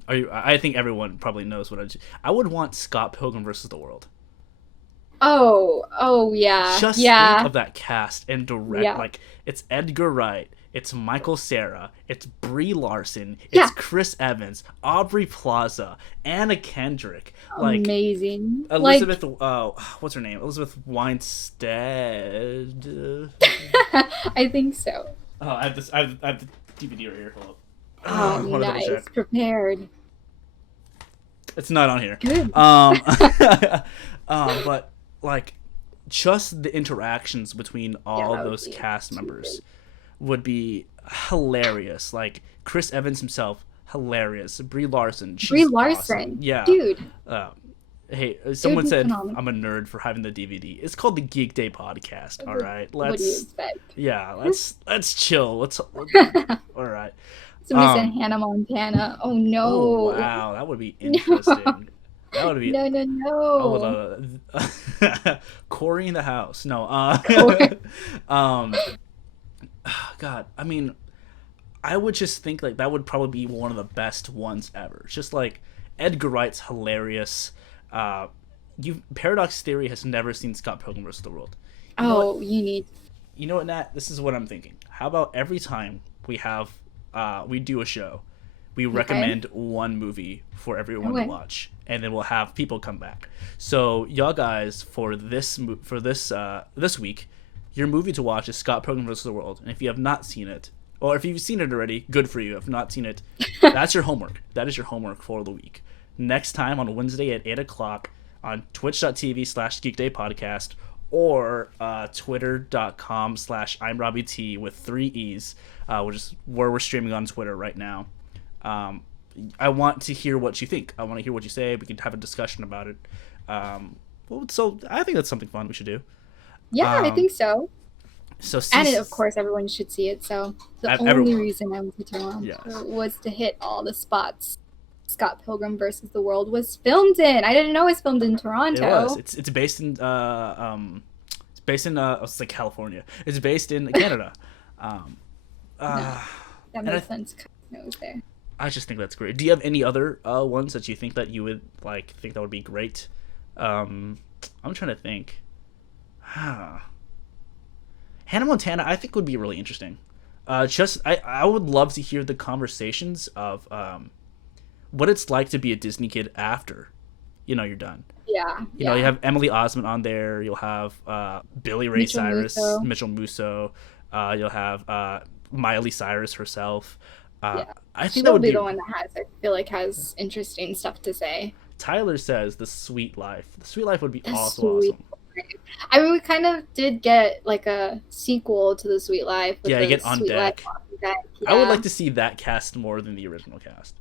I think everyone probably knows what I would want Scott Pilgrim versus the World. Oh yeah. Just think of that cast and direct like it's Edgar Wright, it's Michael Cera, it's Brie Larson, it's Chris Evans, Aubrey Plaza, Anna Kendrick, like amazing. Elizabeth. What's her name? Elizabeth Weinstead. I think so. Oh, I have this. I have the DVD right here. Hold up. Oh, nice. Prepared. It's not on here. Good. But like, just the interactions between all those cast members would be hilarious. Like Chris Evans himself, hilarious. Brie Larson. Brie Larson. Awesome. Yeah. Dude. Hey, It would someone be said phenomenal. I'm a nerd for having the DVD. It's called the Geekday podcast. All right, What do you expect? yeah, let's chill. Let's all right. Somebody said Hannah Montana. Oh Oh no. wow, that would be No. interesting. That would be. No, no, I would no. love Corey in the house. No, Correct. um, God, I mean, I would just think like that would probably be one of the best ones ever. It's just like Edgar Wright's hilarious. Uh, you Paradox Theory has never seen Scott Pilgrim vs. the World. You know what? Oh, you need. You know what, Nat? This is what I'm thinking. How about every time we do a show, we Okay. recommend one movie for everyone to Okay. watch, and then we'll have people come back. So y'all guys, for this week, your movie to watch is Scott Pilgrim vs. the World, and if you have not seen it, or if you've seen it already, good for you. If not seen it, that's your homework. That is your homework for the week. Next time on Wednesday at 8 o'clock on twitch.tv/geekday podcast or twitter.com/I'm Robbie T with 3 E's, which is where we're streaming on Twitter right now. Um, I want to hear what you think. I want to hear what you say. We can have a discussion about it. So I think that's something fun we should do. Yeah, I Um, think so. so And of course, everyone should see it. So the only everyone, reason I went to yes, Toronto was to hit all the spots Scott Pilgrim versus the World was filmed in. I didn't know it was filmed in it was. Toronto. It's based in it's like California. It's based in Canada. Um, No, uh, that and makes sense. It was there. I just think that's great. Do you have any other ones that you think that you would like think that would be great? I'm trying to think. Hannah Montana, I think would be really interesting. I would love to hear the conversations of what it's like to be a Disney kid after, you're done. Yeah, You yeah. have Emily Osment on there. You'll have Billy Ray Mitchell Cyrus, Musso. Mitchell Musso. You'll have Miley Cyrus herself. Yeah. I think that She'll would be be. the one that I feel like has interesting stuff to say. Tyler says The Sweet Life. The Sweet Life would be The also Sweet awesome. Life. I mean, we kind of did get like a sequel to The Sweet Life with Yeah, you the get On Sweet Life Deck. on Deck. I would Yeah. like to see that cast more than the original cast.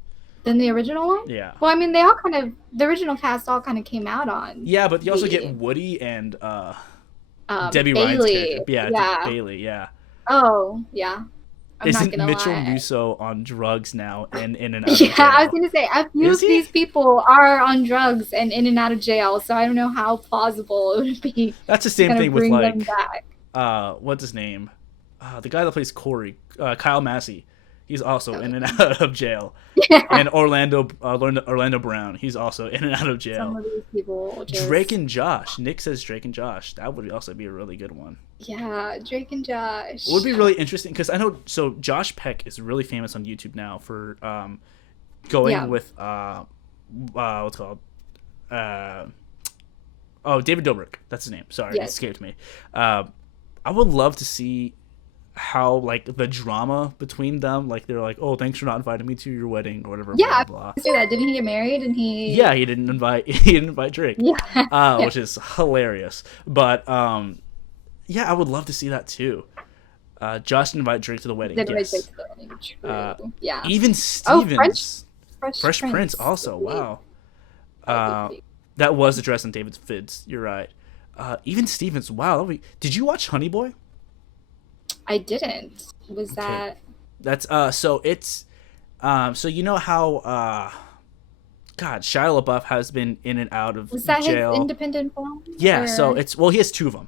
Than the original one? Yeah. Well, I mean, the original cast all kind of came out on Yeah, but you also get the Woody and Debbie Ryan's Bailey. character. Yeah, Yeah. Bailey. Yeah. Oh, yeah. I'm not Isn't gonna Mitchell lie. Musso on drugs now and in and out of Yeah, I was jail? gonna say a few Is of he? these people are on drugs and in and out of jail, so I don't know how plausible it would be That's the to same kind of thing with bring them like back. what's his name? The guy that plays Corey, Kyle Massey. He's also in and out of jail. Yeah. And Orlando Brown. He's also in and out of Some jail. of these people just Drake and Josh. Nick says Drake and Josh. That would also be a really good one. yeah, Drake and Josh. It would be really interesting because I know. So Josh Peck is really famous on YouTube now for going Yeah. with what's it called David Dobrik. That's his name. Sorry, it Yes. escaped me. I would love to see how like the drama between them. Like they're like, oh, thanks for not inviting me to your wedding or whatever. Yeah, Blah blah. I say that. Didn't he get married? And he Yeah, he didn't invite Drake. yeah. Yeah. Which is hilarious. But yeah, I would love to see that too. Josh didn't invite Drake to the wedding. Didn't invite Yes. Drake to the wedding. True. Yeah. Even Oh, Stevens. Fresh Fresh Prince also. Wow. That was addressed in David's Fids. You're right. Even Stevens. Wow. Did you watch Honey Boy? I didn't. Was Okay. that That's so it's so you know how God, Shia LaBeouf has been in and out of was that jail. his independent film? Yeah, Or- so he has two of them.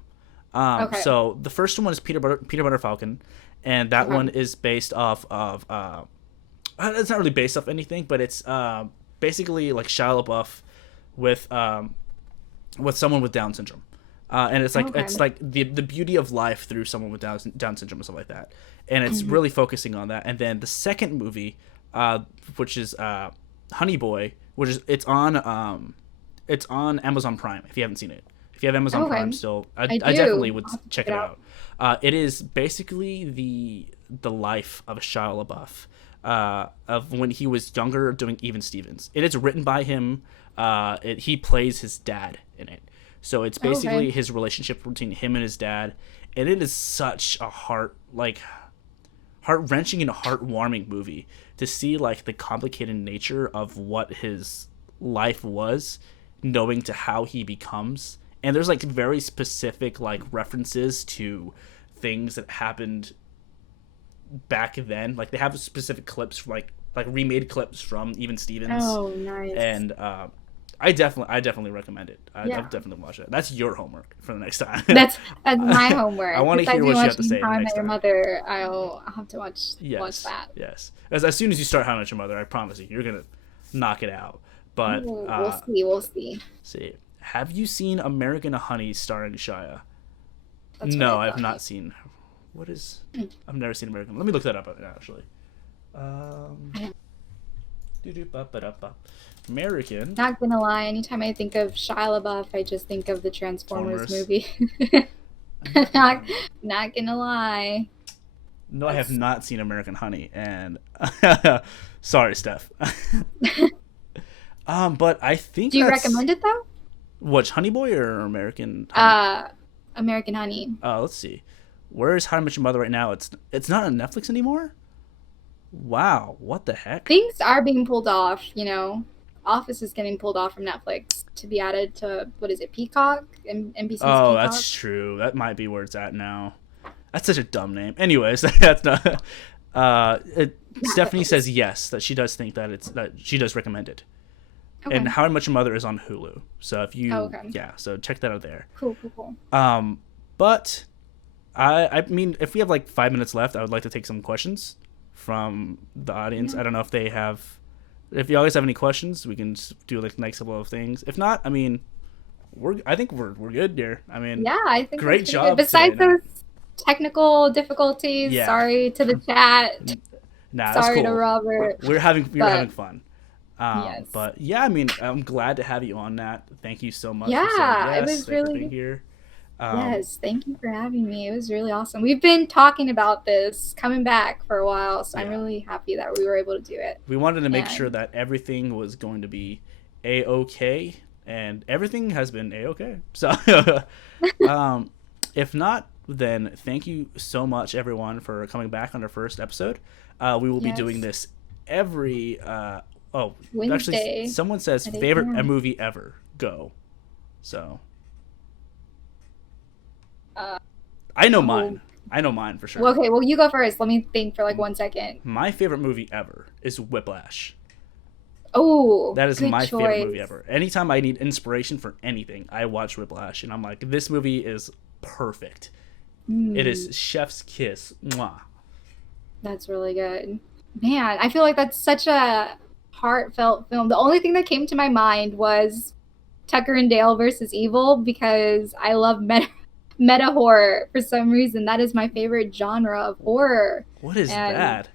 Okay. So the first one is Peter Butter Falcon, and that Okay. one is based off of it's not really based off anything, but it's basically like Shia LaBeouf with someone with Down syndrome. And it's like Okay. it's like the beauty of life through someone with Down syndrome and stuff like that, and it's Mm-hmm. really focusing on that. And then the second movie, which is Honey Boy, which is it's on Amazon Prime. If you haven't seen it, if you have Amazon Okay. Prime still, I do. definitely would I'll have to check check it it out. It is basically the life of Shia LaBeouf, of when he was younger doing Even Stevens. It is written by him. He plays his dad in it. So it's basically Okay. his relationship between him and his dad, and it is such a heart-wrenching and heartwarming movie to see like the complicated nature of what his life was knowing to how he becomes. And there's like very specific like references to things that happened back then. Like they have specific clips, like remade clips from even Stevens. Oh, nice. And I definitely recommend it. I'll definitely watch it. That's your homework for the next time. That's my homework. I want to hear what you have to say How I next Met Your time. Mother, I'll have to watch that. Yes. As soon as you start How I Met Your Mother, I promise you're gonna knock it out. But we'll see. See, have you seen American Honey starring Shia? That's No, I've not seen. What is? I've never seen American. Let me look that up actually. American. Not gonna lie, anytime I think of Shia LaBeouf, I just think of the Transformers movie. not gonna lie. No, I have not seen American Honey, and sorry, Steph. But I think. Do you recommend it though? Which, Honey Boy or American Honey? American Honey. Let's see. Where is How I Met Your Mother right now? It's not on Netflix anymore? Wow, what the heck? Things are being pulled off, you know. Office is getting pulled off from Netflix to be added to, what is it, Peacock? NBC's Oh, Peacock? That's true. That might be where it's at now. That's such a dumb name. Anyways, that's not... Stephanie says yes, that she does think that she does recommend it. Okay. And How I Met Your Mother is on Hulu. So if you... Yeah, so check that out there. Cool. But... I mean, if we have like 5 minutes left, I would like to take some questions from the audience. I don't know if they have... If you guys have any questions, we can do like the next couple of things. If not, I mean, I think we're good here. I mean, I think great job. Besides those technical difficulties, sorry to the chat. Sorry to Robert. We're having fun. Yes. But yeah, I mean, I'm glad to have you on, Nat. Thank you so much. Yeah, for saying yes. it was really being here. Yes, thank you for having me. It was really awesome. We've been talking about this coming back for a while, so I'm really happy that we were able to do it. We wanted to make sure that everything was going to be A-okay, and everything has been A-okay. So, if not, then thank you so much, everyone, for coming back on our first episode. We will be doing this every Wednesday. Actually, someone says favorite movie ever. Go. So. I know mine. I know mine for sure. Well, okay, well, you go first. Let me think for like 1 second. My favorite movie ever is Whiplash. Oh, that is my favorite movie ever. Anytime I need inspiration for anything, I watch Whiplash, and I'm like, this movie is perfect. It is chef's kiss. Mwah. That's really good. Man, I feel like that's such a heartfelt film. The only thing that came to my mind was Tucker and Dale versus Evil, because I love meta horror for some reason. That is my favorite genre of horror. What is that?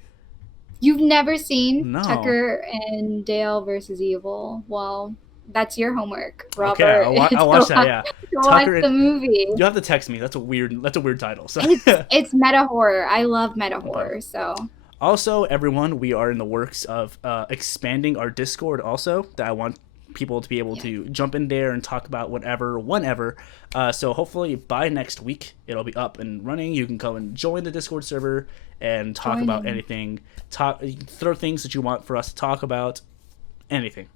You've never seen Tucker and Dale versus Evil? Well, that's your homework, Robert. Okay, I'll watch that. Yeah, watch the movie. You have to text me. That's a weird title. So it's meta horror. I love meta horror. So. Also, everyone, we are in the works of expanding our Discord. Also, that I want people to be able to jump in there and talk about whatever, whenever. So hopefully by next week it'll be up and running. You can come and join the Discord server and talk about anything. Throw things that you want for us to talk about. Anything.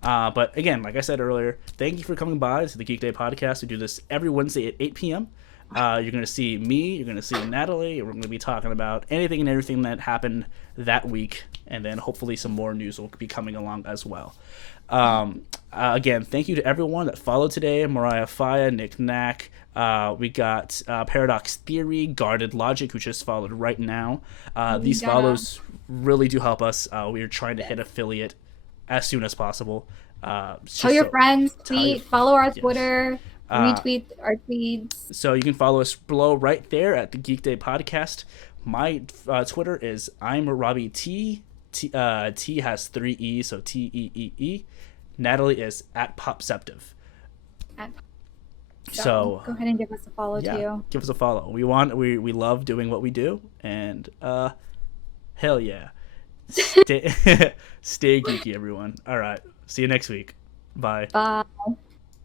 But again, like I said earlier, thank you for coming by to the Geekday podcast. We do this every Wednesday at 8 p.m. You're going to see me, you're going to see Natalie, we're going to be talking about anything and everything that happened that week, and then hopefully some more news will be coming along as well. Again, thank you to everyone that followed today. Mariah Faya, Nick Knack, we got Paradox Theory, Guarded Logic, who just followed right now. These follows really do help us. We are trying to hit affiliate as soon as possible. Tell your friends, follow our Twitter. Retweet our tweets. So you can follow us below right there at the Geekday podcast. My Twitter is I'm Robbie T. T has 3 E's, so T-E-E-E. Natalie is at Popceptive. So go ahead and give us a follow too. Give us a follow. We love doing what we do, and hell yeah. Stay geeky, everyone. All right. See you next week. Bye. Bye.